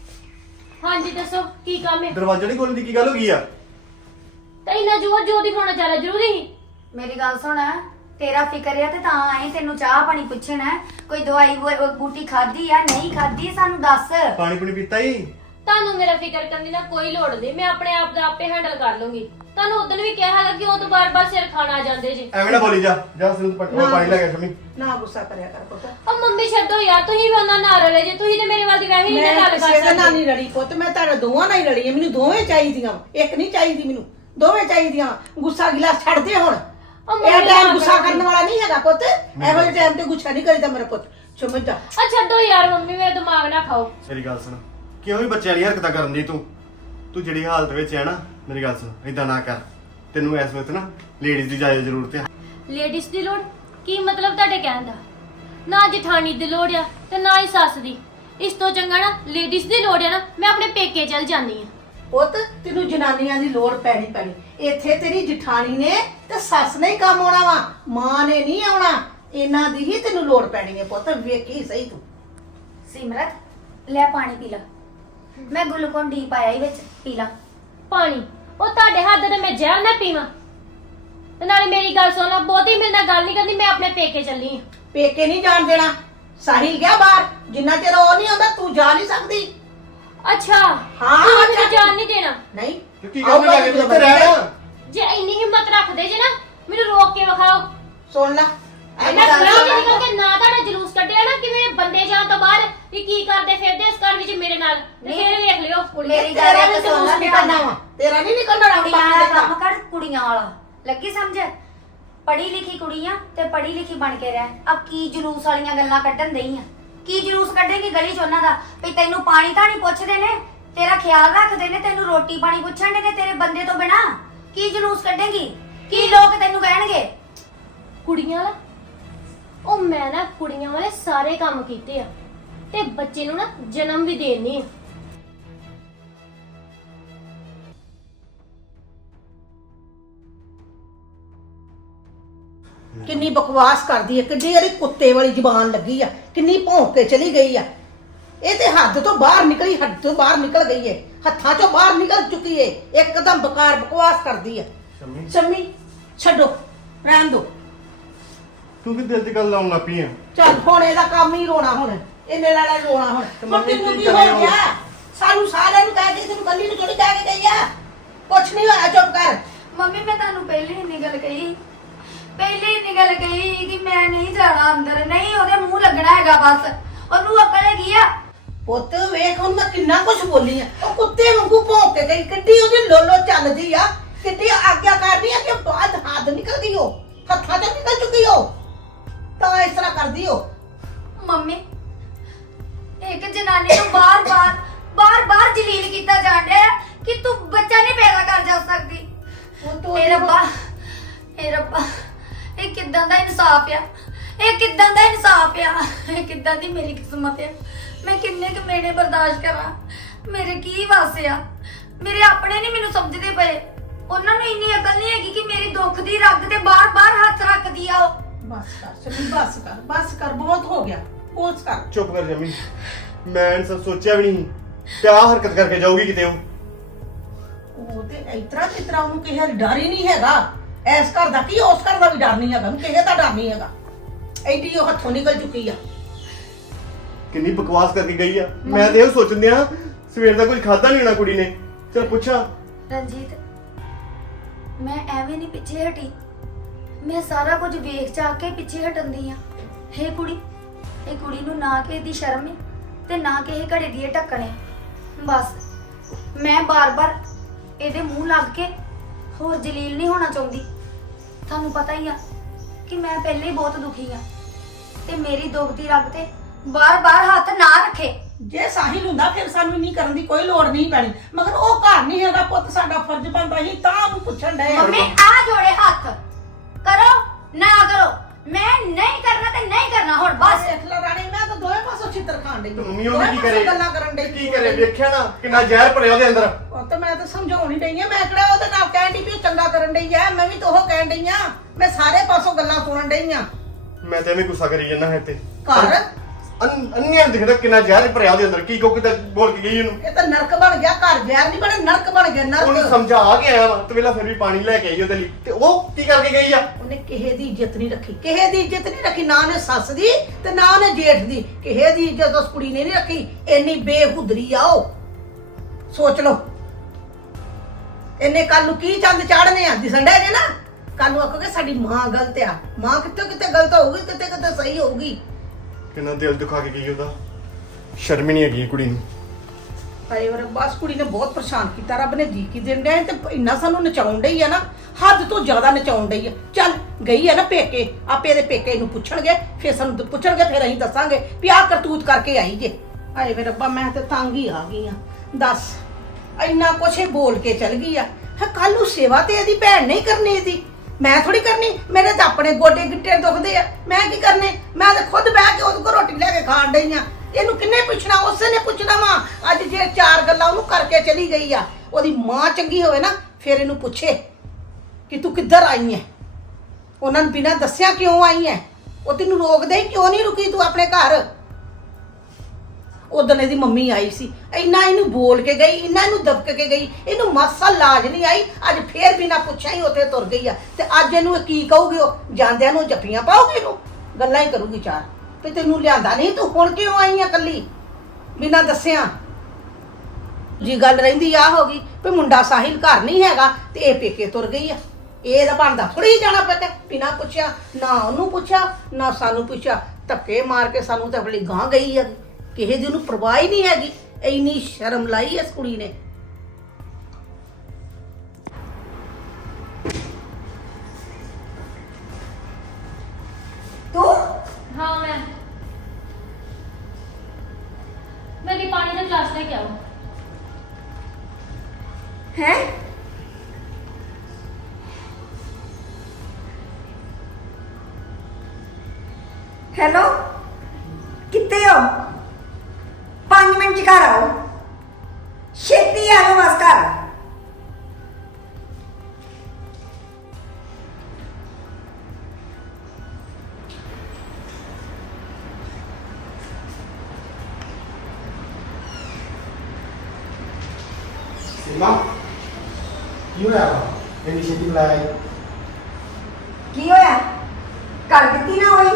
ਹਾਂਜੀ ਦੱਸੋ ਕੀ ਕੰਮ ਹੈ? ਦਰਵਾਜ਼ਾ ਨਹੀਂ ਖੋਲਣ ਦੀ ਕੀ ਗੱਲ ਹੋ ਗਈ ਆ? ਤਾਂ ਇਹਨਾਂ ਜੋ ਜੋ ਦਿਖਾਉਣਾ ਚਾਹ ਜ਼ਰੂਰੀ ਨਹੀਂ ਮੇਰੀ ਗੱਲ ਸੁਣ ਤੇਰਾ ਫਿਕਰ ਆ ਤੇ ਤਾਂ ਆਏ ਤੈਨੂੰ ਚਾਹ ਪਾਣੀ ਪੁੱਛਣਾ ਕੋਈ ਦਵਾਈ ਵੋ- ਬੂਟੀ ਖਾਧੀ ਆ ਨਹੀਂ ਖਾਧੀ ਸਾਨੂੰ ਦੱਸ। ਪਾਣੀ ਪੁਣੀ ਪੀਤਾ ਹੀ ਤੁਹਾਨੂੰ ਮੇਰਾ ਫਿਕਰ ਕਰਨ ਦੀ ਨਾ ਕੋਈ ਲੋੜ ਨਹੀਂ ਮੈਂ ਆਪਣੇ ਆਪ ਦਾ ਆਪੇ ਹੈਂਡਲ ਕਰ ਲੂੰਗੀ। ਤੁਹਾਨੂੰ ਉਦੋਂ ਵੀ ਕਿਹਾ ਹੈਗਾ ਕਿ ਉਹ ਤੋਂ ਬਾਰ-ਬਾਰ ਸਿਰ ਖਾਣਾ ਆ ਜਾਂਦੇ ਜੇ। ਐਵੇਂ ਨਾ ਬੋਲੀ ਜਾ ਜਾ ਸਿਰ ਤੋਂ ਨਾ। ਪਾਣੀ ਲੈ ਕੇ ਸ਼ਮੀ। ਨਾ ਗੁੱਸਾ ਕਰਿਆ ਕਰ ਪੁੱਤ। ਉਹ ਮੰਮੀ ਛੱਡੋ ਯਾਰ ਤੁਸੀਂ ਵੀ ਉਹਨਾਂ ਨਾਲ ਰਲੇ ਜੇ ਤੁਸੀਂ ਤੇ ਮੇਰੇ ਵੱਲ ਦੀ ਵੈਸੇ ਹੀ ਮੈਂ ਨਹੀਂ ਗੱਲ ਕਿਸੇ ਕਰ ਦੇ ਨਾਲ ਸਕਦੇ ਨਹੀਂ ਲੜੀ ਪੁੱਤ ਮੈਂ ਤੁਹਾਡੇ ਦੋਵਾਂ ਨਾਲ ਹੀ ਲੜੀ ਆ ਮੈਨੂੰ ਦੋਵੇਂ ਚਾਹੀਦੀਆਂ ਵਾਂ। ਇੱਕ ਨਹੀਂ ਚਾਹੀਦੀ ਮੈਨੂੰ ਦੋਵੇਂ ਚਾਹੀਦੀਆਂ ਗੁੱਸਾ ਗਿਲਾ ਛੱਡ ਦੇ ਹੁਣ। ਉਹ ਇਹ ਮੰਮੀ ਟਾਈਮ ਨਾਲ ਗੁੱਸਾ ਕਰਨ ਵਾਲਾ ਨਹੀਂ ਹੈਗਾ ਪੁੱਤ। ਇਹੋ ਜਿਹੇ ਟਾਈਮ ਤੇ ਗੁੱਸਾ ਨਹੀਂ ਕਰੀਦਾ ਮੇਰਾ ਪੁੱਤ। ਸਮਝ ਜਾ। ਆ ਛੱਡੋ ਯਾਰ ਮੰਮੀ ਮੇਰੇ ਦਿਮਾਗ ਨਾ ਖਾਓ। ਮੇਰੀ ਗੱਲ ਸੁਣ। ਕਿਉਂ ਵੀ ਬੱਚਿਆਂ ਵਾਲੀ ਹਰਕਤਾਂ ਕਰਨ ਦੀ ਤੂੰ? ਤੂੰ ਜਿਹੜੀ ਹਾਲਤ ਵਿੱਚ ਹੈ ਨਾ ਮੇਰੀ ਗੱਲ ਸੁਣ ਇਦਾਂ ਨਾ ਕਰ। ਤੈਨੂੰ ਇਸ ਵਕਤ ਨਾ ਲੇਡੀਜ਼ ਦੀ ਜ਼ਿਆਦਾ ਜ਼ਰੂਰਤ ਹੈ ਲੇਡੀਜ਼ ਦੀ ਲੋੜ? ਕੀ ਮਤਲਬ ਤੁਹਾਡੇ ਕਹਿਣ ਦਾ? ਨਾ ਜਠਾਣੀ ਦੀ ਲੋੜ ਆ ਤੇ ਨਾ ਹੀ ਸੱਸ ਦੀ। ਇਸ ਤੋਂ ਚੰਗਾ ਨਾ ਲੇਡੀਜ਼ ਦੀ ਲੋੜ ਆ ਨਾ ਮੈਂ ਆਪਣੇ ਪੇਕੇ ਚਲ ਜਾਂਦੀ ਆ। ਪੁੱਤ ਤੈਨੂੰ ਜਨਾਨੀਆਂ ਦੀ ਲੋੜ ਪੈਣੀ ਪੈਣੀ। ਇੱਥੇ ਤੇਰੀ ਜਠਾਣੀ ਨੇ ਤੇ ਸੱਸ ਨੇ ਹੀ ਕੰਮ ਆਉਣਾ ਵਾ ਮਾਂ ਨੇ ਨਹੀਂ ਆਉਣਾ। ਇਹਨਾਂ ਦੀ ਹੀ ਤੈਨੂੰ ਲੋੜ ਪੈਣੀ ਹੈ ਪੁੱਤ ਵੇਖੀ ਸਹੀ ਤੂੰ। ਸਿਮਰਤ ਲੈ ਪਾਣੀ ਪੀ ਲਾ। ਮੈਂ ਗਲੂਕੋਨ ਡੀ ਪਾਇਆ ਹੀ ਵਿੱਚ ਪੀ ਲਾ। ਪਾਣੀ? ਉਹ ਤੁਹਾਡੇ ਹੱਥ ਦੇ ਮੈਂ ਜ਼ਹਿਰ ਨਾ ਪੀਵਾਂ। ਤੇ ਨਾਲੇ ਮੇਰੀ ਗੱਲ ਸੁਣ ਲਾ ਬਹੁਤੀ ਮੇਰੇ ਨਾਲ ਗੱਲ ਨਹੀਂ ਕਰਨੀ ਮੈਂ ਆਪਣੇ ਪੇਕੇ ਚੱਲੀ ਆ। ਪੇਕੇ ਨਹੀਂ ਜਾਣ ਦੇਣਾ। ਸਾਹਿਲ ਗਿਆ ਬਾਹਰ ਜਿੰਨਾ ਚਿਰ ਉਹ ਨਹੀਂ ਆਉਂਦਾ ਤੂੰ ਜਾ ਨਹੀਂ ਸਕਦੀ। ਅੱਛਾ ਹਾਂ, ਤੂੰ। ਮੈਨੂੰ ਜਾਣ ਨਹੀਂ ਦੇਣਾ। ਨਹੀਂ। ਕਿਉਂਕਿ ਗੱਲ ਨਹੀਂ ਲੱਗੇ ਤੂੰ ਰਹਿਣਾ। ਜੇ ਇੰਨੀ ਹਿੰਮਤ ਰੱਖਦੇ ਜੇ ਨਾ ਮੈਨੂੰ ਰੋਕ ਕੇ ਵਿਖਾਓ। ਸੁਣ ਲੈ। ਇਹ ਮੈਂ ਗੱਲ ਗਲੀ ਚ ਸੁਣ। ਨਿਕਲ ਕੇ ਨਾ ਤੁਹਾਡਾ ਜਲੂਸ ਕੱਢਿਆ ਨਾ ਕਿ ਮੇਰੇ ਬੰਦੇ ਜਾਣ ਤੋਂ ਬਾਅਦ ਵੀ ਕੀ ਕਰਦੇ ਫਿਰਦੇ ਇਸ ਘਰ ਵਿੱਚ ਮੇਰੇ ਨਾਲ। ਤੇ ਨਹੀਂ। ਫਿਰ ਵੇਖ ਲਿਓ। ਮੇਰੀ ਤੇਰਾ ਗੱਲ ਨਹੀਂ ਇੱਕ ਸੁਣ ਲੈ ਨਿਕਲਣਾ ਵਾ। ਤੇਰਾ ਨਹੀਂ ਨਿਕਲਣਾ ਕੁੜੀਆਂ ਵਾਲਾ ਕੰਮ ਕਰ ਕੁੜੀਆਂ ਵਾਲਾ। ਲੱਗੀ ਸਮਝ? ਪੜ੍ਹੀ ਲਿਖੀ ਕੁੜੀਆਂ ਤੇ ਪੜ੍ਹੀ ਲਿਖੀ ਬਣ ਕੇ ਰਹਿ। ਅਬ ਕੀ ਜਲੂਸ ਵਾਲੀਆਂ ਗੱਲਾਂ ਕੱਢਣ ਦਈ ਆ? ਕੀ ਜਲੂਸ ਕੱਢੇਗੀ ਗਲੀ ਚ ਉਹਨਾਂ ਦਾ? ਵੀ ਤੈਨੂੰ ਪਾਣੀ ਤਾਂ ਨਹੀਂ ਪੁੱਛਦੇ ਨੇ? ਤੇਰਾ ਖਿਆਲ ਰੱਖਦੇ ਨੇ? ਤੈਨੂੰ ਰੋਟੀ ਪਾਣੀ ਪੁੱਛਣ ਨੇ ਤੇਰੇ ਬੰਦੇ ਤੋਂ ਬਿਨਾ? ਕੀ ਜਲੂਸ ਕੱਢੇਗੀ? ਕੀ? ਲੋਕ ਤੈਨੂੰ ਕਹਿਣਗੇ? ਕੁੜੀਆਂ ਵਾਲਾ? ਉਹ ਮੈਂ ਨਾ ਕੁੜੀਆਂ ਵਾਲੇ ਸਾਰੇ ਕੰਮ ਕੀਤੇ ਆ। ਤੇ ਬੱਚੇ ਨੂੰ ਨਾ ਜਨਮ ਵੀ ਦੇਣੀ ਆ। ਕਿੰਨੀ ਬਕਵਾਸ ਕਰਦੀ ਹੈ ਕਿੰਨੀ ਇਹਦੀ ਕੁੱਤੇ ਵਾਲੀ ਜ਼ੁਬਾਨ ਲੱਗੀ ਆ ਕਿੰਨੀ ਭੌਂਕ ਕੇ ਚਲੀ ਗਈ ਆ। ਇਹ ਤੇ ਹੱਦ ਤੋਂ ਬਾਹਰ ਨਿਕਲੀ ਹੱਦ ਤੋਂ ਬਾਹਰ ਨਿਕਲ ਗਈ ਏ ਹੱਥਾਂ ਚੋਂ ਬਾਹਰ ਨਿਕਲ ਚੁੱਕੀ ਏ ਇੱਕਦਮ ਬਕਾਰ ਬਕਵਾਸ ਕਰਦੀ ਆ। ਸ਼ਮੀ? ਸ਼ੰਮੀ ਛੱਡੋ ਰਹਿਣ ਦੋ। ਤੂੰ ਵੀ ਦਿਲ 'ਚ ਗੱਲ ਲਾਉਣ ਲੱਗ ਪਈ ਆ। ਚੱਲ ਹੁਣ ਇਹਦਾ ਕੰਮ ਹੀ ਰੋਣਾ ਹੁਣ ਇਹਨੇ ਲੈਣਾ ਰੋਣਾ ਹੁਣ। ਮੰਮੀ ਤੈਨੂੰ ਕੀ ਕੀ ਹੋ ਕਰੇ? ਗਿਆ? ਸਾਨੂੰ ਸਾਰਿਆਂ ਨੂੰ ਕਹਿ ਕੇ ਤੈਨੂੰ ਕੱਲੀ ਨੂੰ ਥੋੜੀ ਕਹਿ ਕੇ ਗਈ ਆ। ਕੁਛ ਨਹੀਂ ਹੋਇਆ ਚੁੱਪ ਕਰ। ਮੰਮੀ ਮੈਂ ਤੁਹਾਨੂੰ ਪਹਿਲੇ ਹੀ ਨਿਕਲ ਗਈ ਪਹਿਲੇ ਹੀ ਨਿਕਲ ਗਈ ਕਿ ਮੈਂ ਨਹੀਂ ਜਾਣਾ ਅੰਦਰ ਨਹੀਂ ਉਹਦੇ ਮੂੰਹ ਲੱਗਣਾ ਹੈਗਾ ਬਸ। ਉਹਨੂੰ ਅਕਲ ਹੈਗੀ ਆ। ਪੁੱਤ ਵੇਖ ਹੁਣ ਮੈਂ ਕਿੰਨਾ ਕੁਝ ਬੋਲੀ ਆ। ਉਹ ਕੁੱਤੇ ਵਾਂਗੂ ਭੌਂਕ ਕੇ ਗਈ ਕਿੱਡੀ ਉਹਦੀ ਲੋਲੋ ਚੱਲਦੀ ਆ। ਕਿੱਡੀ ਆਗਿਆ ਕਰਦੀ ਆ ਕਿ ਬਾਅਦ ਹੱਥ ਨਿਕਲ ਗਈ ਉਹ ਹੱਥਾਂ ਤੇ ਨਿਕਲ ਚੁੱਕੀ ਉਹ ਤਾਂ ਇਸ ਤਰ੍ਹਾਂ ਕਰਦੀ ਉਹ ਮੰਮੀ ਇੱਕ ਜਨਾਨੀ ਨੂੰ ਬਾਰ-ਬਾਰ ਬਾਰ-ਬਾਰ ਜਲੀਲ ਕੀਤਾ ਹੈ ਕਿ ਤੂੰ ਬੱਚਾ ਨਹੀਂ ਪੈਦਾ ਕਰ ਜਾ ਸਕਦੀ। ਉਹ ਤੋਂ ਰੱਬਾ ਰੱਬਾ ਇਹ ਦਾ ਇਨਸਾਫ ਆ। ਇਹ ਕਿੱਦਾਂ ਦਾ ਇਨਸਾਫ ਆ? ਇਹ ਕਿੱਦਾਂ ਦੀ ਮੇਰੀ ਕਿਸਮਤ ਆ? ਮੈਂ ਕਿੰਨੇ ਕੁ ਮੇਨੇ ਬਰਦਾਸ਼ਤ ਕਰਾਂ? ਮੇਰੇ ਕੀ ਵਾਸ ਆ? ਮੇਰੇ ਆਪਣੇ ਨਹੀਂ ਮੈਨੂੰ ਸਮਝਦੇ ਪਏ। ਉਹਨਾਂ ਨੂੰ ਇੰਨੀ ਅਕਲ ਨਹੀਂ ਹੈਗੀ ਕਿ ਮੇਰੀ ਦੁੱਖ ਦੀ ਰੱਗ ਤੇ ਬਾਰ-ਬਾਰ ਹੱਥ ਰੱਖਦੀ ਆ ਉਹ। ਬਸ ਕਰ ਸ਼ਮੀ ਬਸ ਕਰ ਬਸ ਕਰ ਬਹੁਤ ਹੋ ਗਿਆ। ਬਸ ਕਰ। ਚੁੱਪ ਕਰ ਜਮੀ। ਮੈਂ ਇਹ ਸਭ ਸੋਚਿਆ ਵੀ ਨਹੀਂ। ਤੇ ਆਹ ਹਰਕਤ ਕਰਕੇ ਜਾਊਗੀ ਕਿਤੇ ਉਹ। ਉਹ ਤੇ ਇਤਰਾ ਕਿਤਰਾ ਉਹਨੂੰ ਦਾ ਡਰ ਹੀ ਨਹੀਂ ਹੈਗਾ। ਐਸ ਘਰ ਦਾ ਕੀ ਉਸ ਘਰ ਦਾ ਵੀ ਡਰ ਨਹੀਂ ਹੈਗਾ ਉਹਨੂੰ ਕਿਸੇ ਦਾ ਡਰ ਨਹੀਂ ਹੈਗਾ। ਐਡੀ ਉਹ ਹੱਥੋਂ ਨਿਕਲ ਚੁੱਕੀ ਆ। ਕਿੰਨੀ ਬਕਵਾਸ ਕਰਕੇ ਗਈ ਆ। ਮੈਂ ਤੇ ਇਹ ਸੋਚਣ ਦਿਆਂ ਸਵੇਰ ਦਾ ਕੁਝ ਖਾਦਾ ਨਹੀਂ ਹੋਣਾ ਕੁੜੀ ਨੇ। ਚਲ ਪੁੱਛਾਂ। ਰਣਜੀਤ ਮੈਂ ਐਵੇਂ ਨਹੀਂ ਪਿੱਛੇ ਹਟੀ। ਮੈਂ ਸਾਰਾ ਕੁਝ ਵੇਖ ਚਾ ਕੇ ਪਿੱਛੇ ਹਟਣ ਦੀ ਆ। ਹੇ ਕੁੜੀ ਇਹ ਕੁੜੀ ਨੂੰ ਨਾ ਕਿਸੇ ਦੀ ਸ਼ਰਮ ਹੈ ਤੇ ਨਾ ਕਿਸੇ ਘੜੇ ਦੀ ਇਹ ਢੱਕਣ ਹੈ ਬਸ ਮੈਂ ਬਾਰ-ਬਾਰ ਇਹਦੇ ਮੂੰਹ ਲੱਗ ਕੇ ਹੋਰ ਜਲੀਲ ਨਹੀਂ ਹੋਣਾ ਚਾਹੁੰਦੀ। ਤੁਹਾਨੂੰ ਪਤਾ ਹੀ ਆ ਕਿ ਮੈਂ ਪਹਿਲੇ ਹੀ ਬਹੁਤ ਦੁਖੀ ਆ ਤੇ ਮੇਰੀ ਦੁੱਖ ਦੀ ਰੱਗ ਤੇ ਬਾਰ-ਬਾਰ ਹੱਥ ਨਾ ਰੱਖੇ। ਜੇ ਸਾਹਿਲ ਹੁੰਦਾ ਫਿਰ ਸਾਨੂੰ ਨਹੀਂ ਕਰਨ ਦੀ ਕੋਈ ਲੋੜ ਨਹੀਂ ਪੈਣੀ। ਮਗਰ ਉਹ ਘਰ ਨਹੀਂ ਹੈਗਾ ਪੁੱਤ ਸਾਡਾ ਫਰਜ਼ ਬਣਦਾ ਸੀ ਤਾਂ ਉਹਨੂੰ ਪੁੱਛਣ ਡਏ ਆ। ਮੰਮੀ ਆ ਜੋੜੇ ਹੱਥ। ਕਰੋ ਨਾ ਕਰੋ। ਮੈਂ ਨਹੀਂ ਕਰਨਾ ਤੇ ਨਹੀਂ ਕਰਨਾ ਹੁਣ ਬਸ। ਦੇਖ ਲੈ ਰਾਣੀ ਮੈਂ ਤਾਂ ਦੋਵੇਂ ਪਾਸੋਂ ਛਿੱਤਰ ਖਾਣ ਡਈ। ਮੰਮੀ ਦੋਵੇਂ ਕੀ ਪਾਸੋਂ ਕਰੇ? ਗੱਲਾਂ ਕਰਨ ਡਈ। ਕੀ ਕਰੇ? ਵੇਖਿਆ ਨਾ ਕਿੰਨਾ ਜ਼ਹਿਰ ਭਰਿਆ ਉਹਦੇ ਅੰਦਰ। ਮੈਂ ਤਾਂ ਸਮਝਾਉਣੀ ਡਈ ਆ। ਮੈਂ ਕਿਹੜਾ ਉਹਦੇ ਨਾਲ ਕਹਿਣ ਡਈ ਵੀ ਉਹ ਚੰਗਾ ਕਰਨ ਡਈ ਆ। ਮੈਂ ਵੀ ਤਾਂ ਉਹ ਕਹਿਣ ਡਈ ਆ। ਮੈਂ ਸਾਰੇ ਪਾਸੋਂ ਗੱਲਾਂ ਸੁਣਨ ਡਈ ਆ। ਮੈਂ ਤੇ ਐਵੇਂ ਗੁੱਸਾ ਕਰੀ ਜਾਂਦਾ ਹੈ ਤੇ ਘਰ? ਅੰਨ- ਅੰਨਿਆਂ ਦਿਖਦਾ ਕਿੰਨਾ ਜ਼ਹਿਰ ਭਰਿਆ ਉਹਦੇ ਅੰਦਰ। ਕੀ ਕੋ ਕਿਤੇ ਬੋਲ ਕੇ ਗਈ ਉਹਨੂੰ? ਇਹ ਤਾਂ ਨਰਕ ਬਣ ਗਿਆ। ਘਰ ਜ਼ਹਿਰ ਨਹੀਂ ਬਣੇ ਨਰਕ ਬਣ ਗਿਆ ਉਹਨੂੰ ਨਰਕ ਸਮਝਾ ਕੇ ਆਇਆ ਵਾ। ਤੇ ਵੇਲਾ ਫਿਰ ਵੀ ਪਾਣੀ ਲੈ ਕੇ ਆਈ ਉਹਦੇ ਲਈ। ਤੇ ਉਹ ਕੀ ਕਰਕੇ ਗਈ ਆ? ਉਹਨੇ ਕਿਸੇ ਦੀ ਇੱਜ਼ਤ ਨਹੀਂ ਰੱਖੀ। ਕਿਸੇ ਦੀ ਇੱਜ਼ਤ ਨਹੀਂ ਰੱਖੀ। ਨਾ ਉਹਨੇ ਸੱਸ ਦੀ ਤੇ ਨਾ ਉਹਨੇ ਜੇਠ ਦੀ। ਕਿਸੇ ਦੀ ਇੱਜ਼ਤ ਉਸ ਕੁੜੀ ਨੇ ਨਹੀਂ ਰੱਖੀ। ਇੰਨੀ ਬੇਹੁਦਰੀ ਆ ਉਹ। ਸੋਚ ਲਓ। ਇਹਨੇ ਕੱਲ ਨੂੰ ਕੀ ਚੰਦ ਚਾੜਨੇ ਆ? ਦਿਸਣ ਡੇ ਜੇ ਨਾ? ਕੱਲ ਨੂੰ ਆਖੋਗੇ ਸਾਡੀ ਮਾਂ ਗਲਤ ਆ। ਮਾਂ ਕਿੱਥੇ ਕਿੱਥੇ ਗਲਤ ਹੋਊਗੀ? ਕਿੱਥੇ ਕਿੱਥੇ ਸਹੀ ਹੋਊਗੀ? ਕਿੰਨਾ ਦਿਲ ਦੁਖਾ ਕੇ ਗਈ ਉਹਦਾ। ਸ਼ਰਮ ਹੀ ਨਹੀਂ ਹੈਗੀ ਕੁੜੀ ਨੂੰ। ਹਾਏ ਵਰ ਬਸ ਕੁੜੀ ਨੇ ਬਹੁਤ ਪਰੇਸ਼ਾਨ ਕੀਤਾ। ਰੱਬ ਨੇ ਜੀ ਕੀ ਦਿਨ ਡਿਆ? ਤੇ ਇੰਨਾ ਸਾਨੂੰ ਨਚਾਉਣ ਡਈ ਆ ਨਾ। ਹੱਦ ਤੋਂ ਜ਼ਿਆਦਾ ਨਚਾਉਣ ਡਈ ਆ। ਚੱਲ ਗਈ ਆ ਨਾ ਪੇਕੇ। ਆਪੇ ਇਹਦੇ ਪੇਕੇ ਨੂੰ ਪੁੱਛਣਗੇ ਫਿਰ ਸਾਨੂੰ ਦ- ਪੁੱਛਣਗੇ ਫਿਰ ਅਸੀਂ ਦੱਸਾਂਗੇ ਵੀ ਆਹ ਕਰਤੂਤ ਕਰਕੇ ਆਈ ਜੇ। ਹਾਏ ਵੇ ਰੱਬਾ ਮੈਂ ਤੇ ਤੰਗ ਹੀ ਆ ਗਈ ਆ। ਦੱਸ ਇੰਨਾ ਕੁਛ ਇਹ ਬੋਲ ਕੇ ਚਲ ਗਈ ਆ। ਹੈ ਕੱਲ ਨੂੰ ਸੇਵਾ ਤੇ ਇਹਦੀ ਭੈਣ ਨਹੀਂ ਕਰਨੀ ਇਹਦੀ। ਮੈਂ ਥੋੜੀ ਕਰਨੀ, ਮੇਰੇ ਤਾਂ ਆਪਣੇ ਗੋਡੇ ਗਿੱਟੇ ਦੁਖਦੇ ਆ। ਮੈਂ ਕੀ ਕਰਨੇ? ਮੈਂ ਤਾਂ ਖੁਦ ਬਹਿ ਕੇ ਉਹਦੇ ਕੋਲ ਰੋਟੀ ਲੈ ਕੇ ਖਾਣ ਡਈ ਆ। ਇਹਨੂੰ ਕਿੰਨੇ ਪੁੱਛਣਾ? ਉਸੇ ਨੇ ਪੁੱਛਣਾ ਵਾ। ਅੱਜ ਜੇ ਚਾਰ ਗੱਲਾਂ ਉਹਨੂੰ ਕਰਕੇ ਚਲੀ ਗਈ ਆ, ਉਹਦੀ ਮਾਂ ਚੰਗੀ ਹੋਵੇ ਨਾ, ਫਿਰ ਇਹਨੂੰ ਪੁੱਛੇ ਕਿ ਤੂੰ ਕਿੱਧਰ ਆਈ ਐ? ਉਹਨਾਂ ਨੂੰ ਬਿਨਾਂ ਦੱਸਿਆ ਕਿਉਂ ਆਈ ਐ? ਉਹ ਤੈਨੂੰ ਰੋਕਦੇ ਹੀ ਕਿਉਂ ਨਹੀਂ ਰੁਕੀ ਤੂੰ ਆਪਣੇ ਘਰ? ਉਦੋਂ ਇਹਦੀ ਮੰਮੀ ਆਈ ਸੀ। ਇੰਨਾ ਇਹਨੂੰ ਬੋਲ ਕੇ ਗਈ, ਇੰਨਾ ਇਹਨੂੰ ਦਬਕ ਕੇ ਗਈ, ਇਹਨੂੰ ਮਾਸਾ ਲਾਜ ਨਹੀਂ ਆਈ। ਅੱਜ ਫੇਰ ਬਿਨਾ ਪੁੱਛਿਆ ਹੀ ਉੱਥੇ ਤੁਰ ਗਈ ਆ। ਤੇ ਅੱਜ ਇਹਨੂੰ ਇਹ ਕੀ ਕਹੂਗੀ ਉਹ? ਜਾਂਦਿਆਂ ਨੂੰ ਜੱਫੀਆਂ ਪਾਉਗੀ ਇਹਨੂੰ? ਗੱਲਾਂ ਹੀ ਕਰੂਗੀ ਚਾਰ। ਵੀ ਤੈਨੂੰ ਲਿਆਂਦਾ ਨਹੀਂ, ਤੂੰ ਹੁਣ ਕਿਉਂ ਆਈ ਆ ਕੱਲੀ ਬਿਨਾ ਦੱਸਿਆ। ਜੀ ਗੱਲ ਰਹਿੰਦੀ ਆ ਹੋ ਗਈ, ਵੀ ਮੁੰਡਾ ਸਾਹਿਲ ਘਰ ਨਹੀਂ ਹੈਗਾ, ਤੇ ਇਹ ਪੇਕੇ ਤੁਰ ਗਈ ਆ। ਇਹ ਤਾਂ ਬਣਦਾ ਥੋੜੀ ਜਾਣਾ ਪੇਕੇ ਬਿਨਾ ਪੁੱਛਿਆ, ਨਾ ਉਹਨੂੰ ਪੁੱਛਿਆ, ਨਾ ਸਾਨੂੰ ਪੁੱਛਿਆ। ਧੱਕੇ ਮਾਰ ਕੇ ਸਾਨੂੰ ਤੇ ਆਪਣੀ ਗਾਂ ਗਈ ਆ। ਕਿਸੇ ਦੀ ਉਹਨੂੰ ਪਰਵਾਹ ਹੀ ਨਹੀਂ ਹੈਗੀ। ਇੰਨੀ ਸ਼ਰਮ ਲਾਈ ਇਸ ਕੁੜੀ ਨੇ। ਤੂੰ? ਹਾਂ ਮੈਂ। ਮੇਰੀ ਪਾਣੀ ਦਾ ਗਲਾਸ ਲੈ ਕੇ ਆਓ ਹੈ? ਹੈਲੋ? ਕਿੱਥੇ ਹੋ? 5 ਮਿੰਟ ਚ ਘਰ ਆਓ ਛੇਤੀ ਆ ਜਾਓ ਬਸ ਘਰ ਸੀਮਾ ਕੀ ਹੋਇਆ ਛੇਤੀ ਬੁਲਾਇਆ? ਕੀ ਹੋਇਆ ਕਰ ਦਿੱਤੀ ਨਾ ਹੋਈ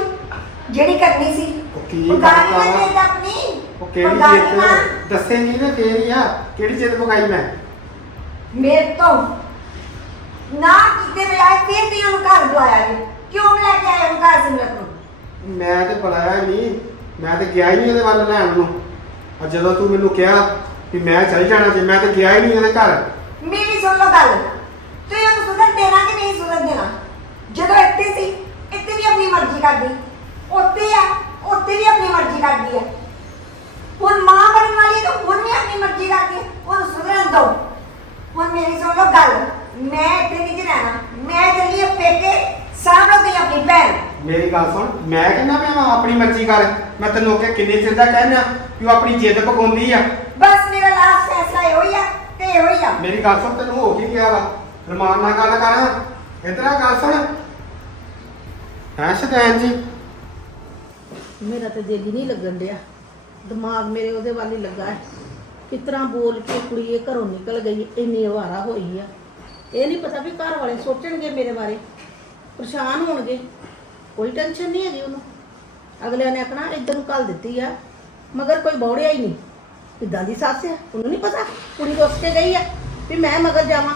ਜਿਹੜੀ ਕਰਨੀ ਸੀ ਉਹ ਕੀ ਉਹ ਗਾਲੀ ਨਾ? ਦੇ ਆਪਣੀ ਉਹ ਕਿਹੜੀ ਗਾਲੀ ਜਿੱਦ ਨਾ ਦੱਸੇ ਨਹੀਂ ਨਾ ਕਿਹੜੀ ਆ ਕਿਹੜੀ ਜਿੱਦ ਮੁਕਾਈ ਮੈਂ? ਮੇਰੇ ਤੋਂ। ਨਾ ਕੀਤੇ ਬਜਾਏ ਫਿਰ ਵੀ ਉਹਨੂੰ ਘਰ ਬੁਲਾਇਆ ਜੀ ਕਿਉਂ ਲੈ ਕੇ ਆਏ ਉਹਨੂੰ ਘਰ ਸਿਮਰਤ ਨੂੰ? ਮੈਂ ਤੇ ਬੁਲਾਇਆ ਹੀ ਨਹੀਂ। ਮੈਂ ਤੇ ਗਿਆ ਹੀ ਨਹੀਂ ਉਹਦੇ ਵੱਲ ਲੈਣ ਨੂੰ। ਆ ਜਦੋਂ ਤੂੰ ਮੈਨੂੰ ਕਿਹਾ ਵੀ ਮੈਂ ਚਲ ਜਾਣਾ ਤੇ ਮੈਂ ਤੇ ਗਿਆ ਹੀ ਨਹੀਂ ਉਹਦੇ ਘਰ। ਮੇਰੀ ਸੁਣ ਲਓ ਗੱਲ। ਤੁਸੀਂ ਉਹਨੂੰ ਸੁਧਰ ਦੇਣਾ ਕਿ ਨਹੀਂ ਸੁਧਰ ਦੇਣਾ? ਜਦੋਂ ਇੱਥੇ ਸੀ ਇੱਥੇ ਵੀ ਆਪਣੀ ਮਰਜ਼ੀ ਕਰਦੀ। ਉੱਥੇ ਆ ਉੱਥੇ ਵੀ ਆਪਣੀ ਮਰਜ਼ੀ ਕਰਦੀ ਆ। ਹੁਣ ਮਾਂ ਬਣਨ ਵਾਲੀ ਹੈ ਤਾਂ ਹੁਣ ਵੀ ਆਪਣੀ ਮਰਜ਼ੀ ਕਰਦੀ ਹੈ ਉਹਨੂੰ ਸੁਧਰਨ ਦਿਓ। ਹੁਣ ਮੇਰੀ ਸੁਣ ਲਓ ਗੱਲ ਮੈਂ ਇੱਥੇ ਨਹੀਂ ਜੀ ਰਹਿਣਾ। ਮੈਂ ਚੱਲੀ ਆ ਪੇਕੇ ਸਾਹਮਣੇ ਤੇ ਆਪਣੀ ਭੈਣ। ਮੇਰੀ ਗੱਲ ਸੁਣ ਮੈਂ ਕਹਿੰਦਾ ਮੈਂ ਆਪਣੀ ਮਰਜ਼ੀ ਕਰ। ਮੈਂ ਤੈਨੂੰ ਕਿ ਕਿੰਨੇ ਚਿਰ ਦਾ ਕਹਿਣਾ ਕਿ ਉਹ ਆਪਣੀ ਜਿੱਦ ਪਕਾਉਂਦੀ ਆ। ਬਸ ਮੇਰਾ ਲਾਸਟ ਫੈਸਲਾ ਇਹੋ ਹੀ ਆ ਤੇ ਇਹੋ ਹੀ ਆ। ਮੇਰੀ ਗੱਲ ਸੁਣ ਤੈਨੂੰ ਹੋ ਕੀ ਗਿਆ ਵਾ? ਰਮਾਨ ਨਾਲ ਗੱਲ ਕਰ। ਇਧਰ ਆ ਗੱਲ ਸੁਣ। ਹੈ ਸ਼ਦੈਨ ਜੀ? ਮੇਰਾ ਤੇ ਦਿਲ ਹੀ ਨਹੀਂ ਲੱਗਣ ਡਿਆ। ਦਿਮਾਗ ਮੇਰੇ ਉਹਦੇ ਵੱਲ ਹੀ ਲੱਗਾ ਹੈ। ਕਿਸ ਤਰ੍ਹਾਂ ਬੋਲ ਕੇ ਕੁੜੀ ਇਹ ਘਰੋਂ ਨਿਕਲ ਗਈ, ਇੰਨੀ ਅਵਾਰਾ ਹੋਈ ਆ। ਇਹ ਨਹੀਂ ਪਤਾ ਵੀ ਘਰ ਵਾਲੇ ਸੋਚਣਗੇ ਮੇਰੇ ਬਾਰੇ। ਪਰੇਸ਼ਾਨ ਹੋਣਗੇ। ਕੋਈ ਟੈਨਸ਼ਨ ਨਹੀਂ ਹੈਗੀ ਉਹਨੂੰ। ਅਗਲਿਆਂ ਨੇ ਆਖਣਾ, ਇੱਧਰ ਨੂੰ ਕੱਲ ਦਿੱਤੀ ਆ, ਮਗਰ ਕੋਈ ਬੌੜਿਆ ਹੀ ਨਹੀਂ। ਕਿੱਦਾਂ ਦੀ ਸੱਸ ਆ? ਉਹਨੂੰ ਨਹੀਂ ਪਤਾ। ਕੁੜੀ ਰੁੱਸ ਕੇ ਗਈ ਆ ਵੀ ਮੈਂ ਮਗਰ ਜਾਵਾਂ।